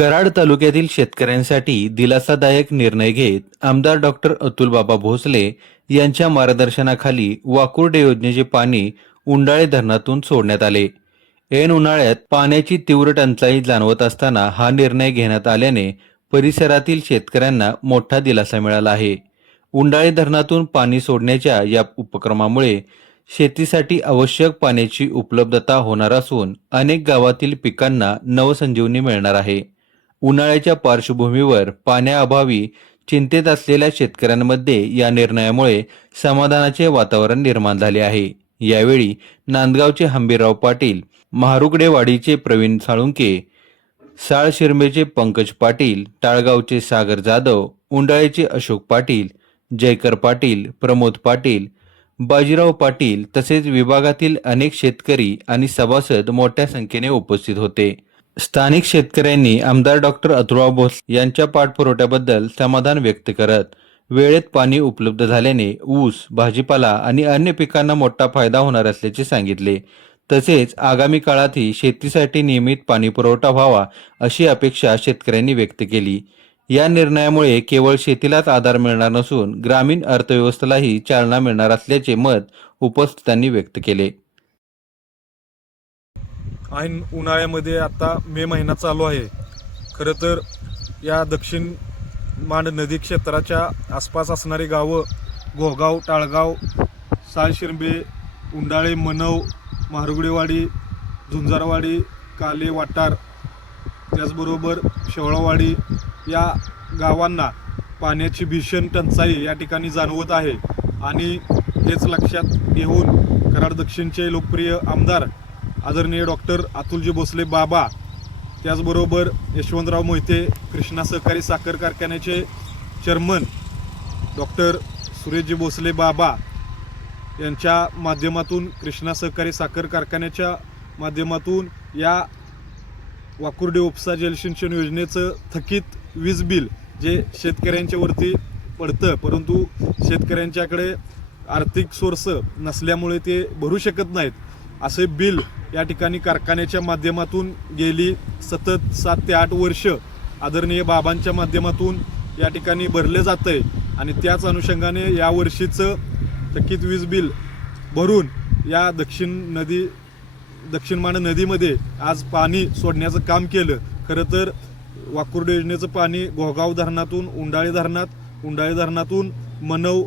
कराड तालुक्यातील शेतकऱ्यांसाठी दिलासादायक निर्णय घेत आमदार डॉक्टर अतुलबाबा भोसले यांच्या मार्गदर्शनाखाली वाकुर्डे योजनेचे पाणी उंडाळे धरणातून सोडण्यात आले। ऐन उन्हाळ्यात पाण्याची तीव्र टंचाई जाणवत असताना हा निर्णय घेण्यात आल्याने परिसरातील शेतकऱ्यांना मोठा दिलासा मिळाला आहे। उंडाळे धरणातून पाणी सोडण्याच्या या उपक्रमामुळे शेतीसाठी आवश्यक पाण्याची उपलब्धता होणार असून अनेक गावातील पिकांना नवसंजीवनी मिळणार आहे। उन्हाळ्याच्या पार्श्वभूमीवर पाण्याअभावी चिंतेत असलेल्या शेतकऱ्यांमध्ये या निर्णयामुळे समाधानाचे वातावरण निर्माण झाले आहे। यावेळी नांदगावचे हंबीरराव पाटील, महारुगडेवाडीचे प्रवीण साळुंके, साळशिरमेचे पंकज पाटील, टाळगावचे सागर जाधव, उंडाळेचे अशोक पाटील, जयकर पाटील, प्रमोद पाटील, बाजीराव पाटील तसेच विभागातील अनेक शेतकरी आणि सभासद मोठ्या संख्येने उपस्थित होते। स्थानिक शेतकऱ्यांनी आमदार डॉक्टर अतुलराव भोसले यांच्या पाठपुराव्याबद्दल समाधान व्यक्त करत वेळेत पाणी उपलब्ध झाल्याने ऊस, भाजीपाला आणि अन्य पिकांना मोठा फायदा होणार असल्याचे सांगितले। तसेच आगामी काळातही शेतीसाठी नियमित पाणी पुरवठा व्हावा अशी अपेक्षा शेतकऱ्यांनी व्यक्त केली। या निर्णयामुळे केवळ शेतीलाच आधार मिळणार नसून ग्रामीण अर्थव्यवस्थेलाही चालना मिळणार असल्याचे मत उपस्थितांनी व्यक्त केले। ऐन उन्हाळ्यामध्ये आता मे महिना चालू आहे। खरं तर या दक्षिण मांड नदी क्षेत्राच्या आसपास असणारी गावं घोगाव, टाळगाव, साळशिरमे, उंडाळे, मनव, महारुगडेवाडी, झुंजारवाडी, काले, वाटार, त्याचबरोबर शेवळावाडी या गावांना पाण्याची भीषण टंचाई या ठिकाणी जाणवत आहे। आणि हेच लक्षात घेऊन कराड दक्षिणचे लोकप्रिय आमदार आदरणीय डॉक्टर अतुलजी भोसले बाबा, त्याचबरोबर यशवंतराव मोहिते कृष्णा सहकारी साखर कारखान्याचे चेअरमन डॉक्टर सुरेशजी भोसले बाबा यांच्या माध्यमातून कृष्णा सहकारी साखर कारखान्याच्या माध्यमातून या वाकुर्डे उपसा जलसिंचन योजनेचं थकीत वीज बिल जे शेतकऱ्यांच्या वरती पडतं, परंतु शेतकऱ्यांच्याकडे आर्थिक सोर्स नसल्यामुळे ते भरू शकत नाहीत, असे बिल या ठिकाणी कारखान्याच्या माध्यमातून गेली सतत 7 ते 8 वर्ष आदरणीय बाबांच्या माध्यमातून या ठिकाणी भरले जातंय। आणि त्याच अनुषंगाने या वर्षीचं थकीत वीज बिल भरून या दक्षिण मांड नदीमध्ये आज पाणी सोडण्याचं काम केलं। खरं तर वाकुर्डे योजनेचं पाणी घोगाव धरणातून उंडाळे धरणातून मनव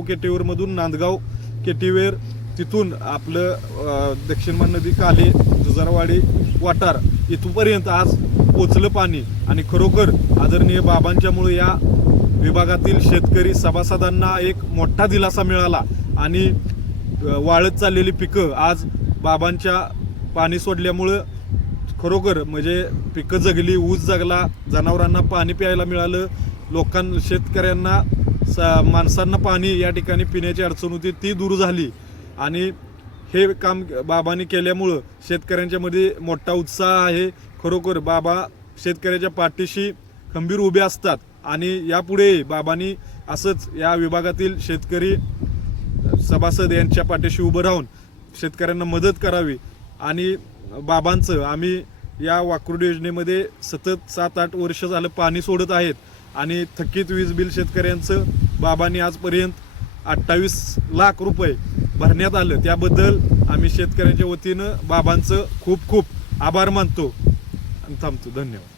केटीवेरमधून नांदगाव केटीवेर, तिथून आपलं दक्षिण मांड नदी काले, जुजारवाडी, वाटार इथपर्यंत आज पोचलं पाणी। आणि खरोखर आदरणीय बाबांच्यामुळे या विभागातील शेतकरी सभासदांना एक मोठा दिलासा मिळाला आणि वाळत चाललेली पिकं आज बाबांच्या पाणी सोडल्यामुळं खरोखर म्हणजे पिकं जगली, ऊस जगला, जनावरांना पाणी प्यायला मिळालं, शेतकऱ्यांना माणसांना पाणी या ठिकाणी पिण्याची अडचण होती ती दूर झाली। आणि हे काम बाबांनी केल्यामुळं शेतकऱ्यांच्या मध्ये मोठा उत्साह आहे। खरोखर बाबा शेतकऱ्याच्या पाठीशी खंबीर उभे असतात आणि यापुढे बाबांनी असंच या विभागातील शेतकरी सभासद यांच्या पाठीशी उभं राहून शेतकऱ्यांना मदत करावी। आणि बाबांचं आम्ही या वाकुर्डे योजनेमध्ये सतत 7-8 वर्ष झालं पाणी सोडत आहेत आणि थकीत वीज बिल शेतकऱ्यांचं बाबांनी आजपर्यंत 28 लाख रुपये भरण्यात आलं। त्याबद्दल आम्ही शेतकऱ्यांच्या वतीनं बाबांचं खूप खूप आभार मानतो आणि थांबतो। धन्यवाद।